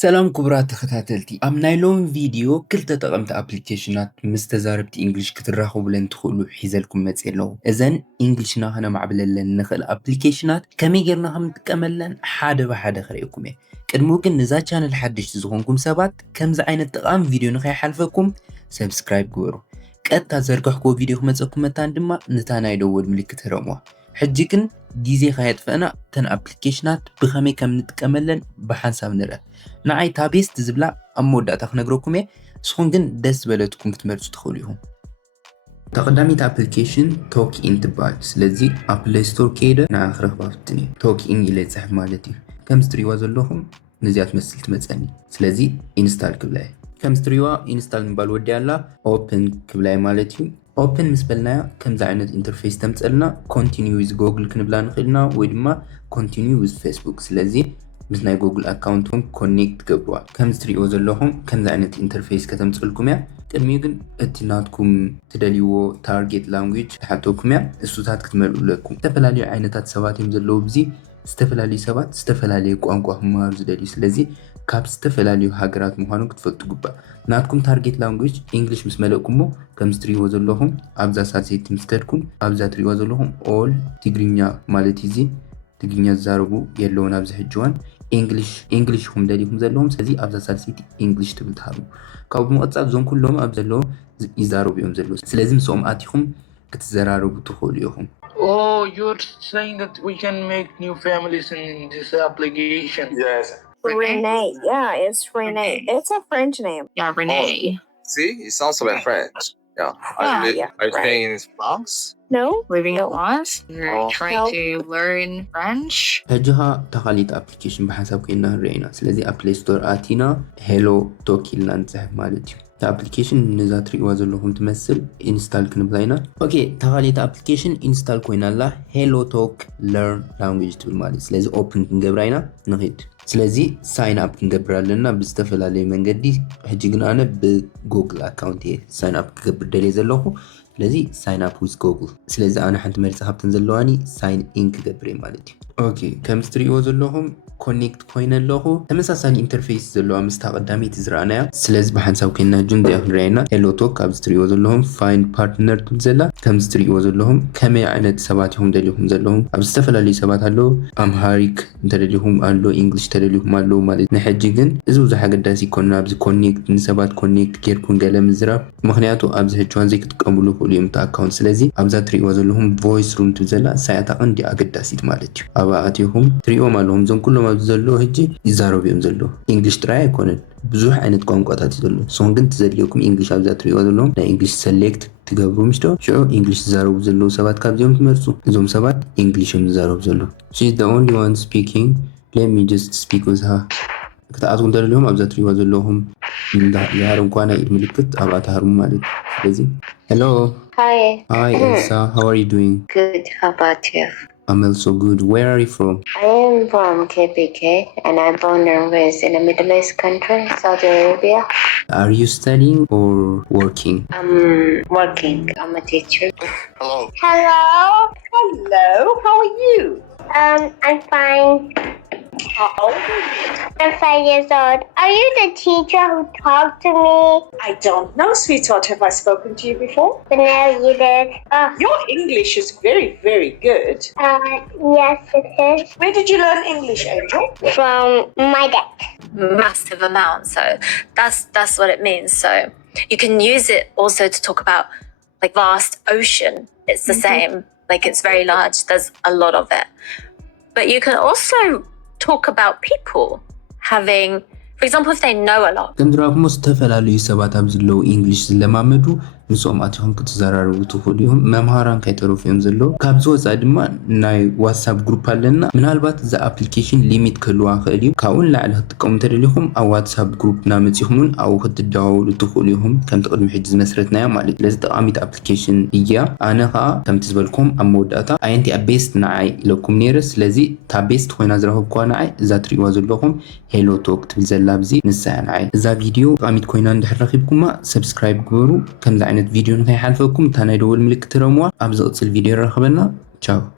ሰላም ክቡራት ተኸታተልቲ ኣብ ናይ ሎሚ ቪድዮ ክልተ ጠቐምቲ ኣፕሊኬሽናት ምስ ተዛረብቲ እንግሊሽ ክትራኸቡለን ትኽእሉ ሒዘልኩም መፅእ ኣለኹ። እዘን እንግሊሽና ከነማዕብለለን ንኽእል ኣፕሊኬሽናት ከመይ ጌርና ከምንጥቀመለን ሓደ ብሓደ ክሪአኩም እየ። ቅድሚ ግን ንዛ ቻነል ሓደሽቲ ዝኾንኩም ሰባት ከምዚ ዓይነት ጠቓሚ ቪድዮ ንኸይሓልፈኩም ሰብስክራይብ ግበሩ። ቀጥታ ዘርጋሕክዎ ቪድዮ ክመፀኩም መታን ድማ ነታ ናይ ደወል ምልክት ረምዋ። ሕጂ ግን ጊዜ ከየጥፈአና ተን ኣፕሊኬሽናት ብኸመይ ከም ንጥቀመለን ብሓንሳብ ንርአ። ንዓይ ታቤስት ዝብላ ኣብ መወዳእታ ክነግረኩም እየ። ንስኹም ግን ደስ በለትኩም ክትመርፁ ትኽእሉ ኢኹም። ተቐዳሚት ኣፕሊኬሽን ቶክ ኢን ትበሃል። ስለዚ ኣብ ፕሌይ ስቶር ከይደ ንዓ ክረኽባ ፍትን እየ። ቶክ ኢን ኢለ ዝፅሕፍ ማለት እዩ። ከም ዝትሪእዋ ዘለኹም ነዚኣ ትመስል ትመፀኒ። ስለዚ ኢንስታል ክብላ እየ። ከም ዝትሪእዋ ኢንስታል ምባል ወዲ ኣላ ኦፕን ክብላ እየ ማለት እዩ። ኦፕን ምስ በልናያ ከምዚ ዓይነት ኢንተርፌስ ተምፀልና ኮንቲኒው ዊዝ ጎግል ክንብላ ንኽእልና ወይ ድማ ኮንቲኒው ዊዝ ፌስቡክ። ስለዚ ምስ ናይ ጎግል ኣካውንትኩም ኮኔክት ገብርዋ። ከም ዝትሪእዎ ዘለኹም ከምዚ ዓይነት ኢንተርፌስ ከተምፅልኩም እያ። ቅድሚኡ ግን እቲ ናትኩም ትደልይዎ ታርጌት ላንጉጅ ትሓተኩም እያ። እሱታት ክትመልኡለኩም ዝተፈላለዩ ዓይነታት ሰባት እዮም ዘለዉ። ብዚ ዝተፈላለዩ ሰባት ዝተፈላለዩ ቋንቋ ክመሃሩ ዝደልዩ ስለዚ ካብ ዝተፈላለዩ ሃገራት ምዃኑ ክትፈልጡ ግባእ። ናትኩም ታርጌት ላንጉጅ እንግሊሽ ምስ መለእኩሞ ከም ዝትሪእዎ ዘለኹም ኣብዛ ሳልሰይቲ ምስ ከድኩም ኣብዛ ትሪእዎ ዘለኹም ኦል ትግርኛ ማለት እዚ ትግርኛ ዝዛረቡ የለውን ኣብዚ ሕጂ እዋን እንግሊሽ ኩም ደሊኩም ዘለኹም። ስለዚ ኣብዛ ሳልሰይቲ እንግሊሽ ትብል ትሃቡ። ካብኡ ብምቕፃል እዞም ኩሎም ኣብ ዘለዎ ይዛረቡ እዮም ዘለዉ። ስለዚ ምስኦም ኣቲኹም ክትዘራረቡ ትኽእሉ ኢኹም። Oh, you're saying that we can make new families in this application? Yes. Renee. Yeah, it's Renee. It's a French name. Yeah, Renee. See, it sounds like French. Yeah. Are you right. staying in France? No? Living in No. France. You're Oh. trying No. to learn French. ሕጂኻ ተኻሊት ኣፕሊኬሽን ብሓንሳብ ኮይና ንሪአና። ስለዚ ኣብ ፕሌይ ስቶር ኣቲና ሄሎ ቶክ ኢልና ንፅሕፍ ማለት እዩ። እቲ ኣፕሊኬሽን ነዛ ትሪእዋ ዘለኹም ትመስል ኢንስታል ክንብላ ኢና። ኦኬ ተኻሊት ኣፕሊኬሽን ኢንስታል ኮይና ኣላ ሄሎ ቶክ ለርን ላንጉጅ ትብል ማለት። ስለዚ ኦፕን ክንገብራ ኢና ንኽድ። ስለዚ ሳይን ኣፕ ክንገብር ኣለና ብዝተፈላለዩ መንገዲ። ሕጂ ግን ኣነ ብጉግል ኣካውንት እየ ሳይን ኣፕ ክገብር ደልየ ዘለኹ። ስለዚ ሳይን ኣፕ ዊዝ ጎግል። ስለዚ ኣነ ሓንቲ መሪፃ ካብተን ዘለዋኒ ሳይን ኢን ክገብር እየ ማለት እዩ። ኦኬ ከም ዝትሪእዎ ዘለኹም ኮኔክት ኮይነ ኣለኹ። ተመሳሳሊ ኢንተርፌስ ዘለዋ ምስታ ቀዳሚት ዝረኣናያ። ስለዚ ብሓንሳብ ኮይና ጁን ዚኣ ክንሪኣ ኢና። ሄሎ ቶክ ካብ ዝትሪእዎ ዘለኹም ፋይንድ ፓርትነር ትብል ዘላ። ከም ዝትሪእዎ ዘለኹም ከመይ ዓይነት ሰባት ኢኹም ደሊኹም ዘለኹም ኣብ ዝተፈላለዩ ሰባት ኣለዉ። ኣምሃሪክ እንተደሊኹም ኣሎ፣ እንግሊሽ ተደሊኹም ኣለዉ ማለት። ንሕጂ ግን እዚ ብዙሕ ኣገዳሲ ይኮነ ኣብዚ ኮኔክት ንሰባት ኮኔክት ጌርኩም ገለ ምዝራብ። ምክንያቱ ኣብዚ ሕጂ እዋን ዘይክጥቀምሉ ይኽእሉ እዮም እቲ ኣካውንት። ስለዚ ኣብዛ ትሪእዎ ዘለኹም ቮይስ ሩም ትብል ዘላ ሳያታ ቀንዲ ኣገዳሲት ማለት እዩ። ኣብኣ ኣቲኹም ትሪእዎም ኣለኹም እዞም ኩሎም ኣብዚ ዘሎ ሕጂ ይዛረቡ እዮም ዘለዉ። እንግሊሽ ጥራይ ኣይኮነን ብዙሕ ዓይነት ቋንቋታት እዩ ዘሎ። ንስኹም ግን ትዘድልየኩም እንግሊሽ ኣብዛ ትሪእዎ ዘለኹም ናይ እንግሊሽ ሰሌክት ትገብሩ ምሽቶ ሽዑ እንግሊሽ ዝዛረቡ ዘለዉ ሰባት ካብዚኦም ትመርፁ። እዞም ሰባት እንግሊሽ እዮም ዝዛረቡ ዘለዉ። She's the only one speaking. Let me just speak with her. ክትኣትዉ እንተደልዮም ኣብዛ ትሪእዎ ዘለኹም ዝሃርም ኳ ናይ ኢድ ምልክት ኣብኣ ትሃርሙ ማለት እዩ። ስለዚ hello. Hi. Hi Elsa, how are you doing? Good. How about you? I'm also good. Where are you from? I am from KPK and I'm born and raised in a Middle East country, Saudi Arabia. Are you studying or working? I'm working. I'm a teacher. Hello. Hello. How are you? I'm fine. How old are you? I'm 5 years old. Are you the teacher who talked to me? I don't know, sweetheart. Have I spoken to you before? No, you did. Your English is very, very good. Yes, it is. Where did you learn English, Angel? From my dad. Massive amount. So that's what it means. So you can use it also to talk about like vast ocean. It's the same. Like it's very large. There's a lot of it. But you can also talk about people having, for example, if they know a lot. ከም ዝረአኹሞ ዝተፈላለዩ ሰባት ኣብ ዘለዉ እንግሊሽ ዝለማመዱ ንስኦም ኣቲኹም ክትዘራርቡ ትኽእሉ ኢኹም። መምሃራን ከይተረፉ እዮም ዘለዉ። ካብዚ ወፃኢ ድማ ናይ ዋትሳፕ ግሩፕ ኣለና። ምናልባት እዛ ኣፕሊኬሽን ሊሚት ክህልዋ ክእል እዩ። ካብኡ ንላዕሊ ክትጥቀሙ እንተደሊኹም ኣብ ዋትሳፕ ግሩፕና መፂኹም እውን ኣብኡ ክትደዋወሉ ትኽእሉ ኢኹም ከምቲ ቅድሚ ሕጂ ዝመስረትናያ ማለት እዩ። ስለዚ ጠቃሚት ኣፕሊኬሽን እያ። ኣነ ከዓ ከምቲ ዝበልኩም ኣብ መወዳእታ ኣየንቲኣ ቤስት ንዓይ ኢለኩም ነይረ። ስለዚ እታ ቤስት ኮይና ዝረኸብክዋ ንዓይ እዛ ትሪእዋ ዘለኹም ሄሎ ቶክ ትብል ዘላ ብዚ ንሳ እያ ንዓይ። እዛ ቪድዮ ጠቃሚት ኮይና እንድሕር ረኺብኩማ ሰብስክራይብ ግበሩ። ከምዚ ዓይነት ቪድዮ ንከይሓልፈኩም እታ ናይ ደወል ምልክት ረምዋ። ኣብ ዝቕፅል ቪድዮ ንረኽበና። ቻው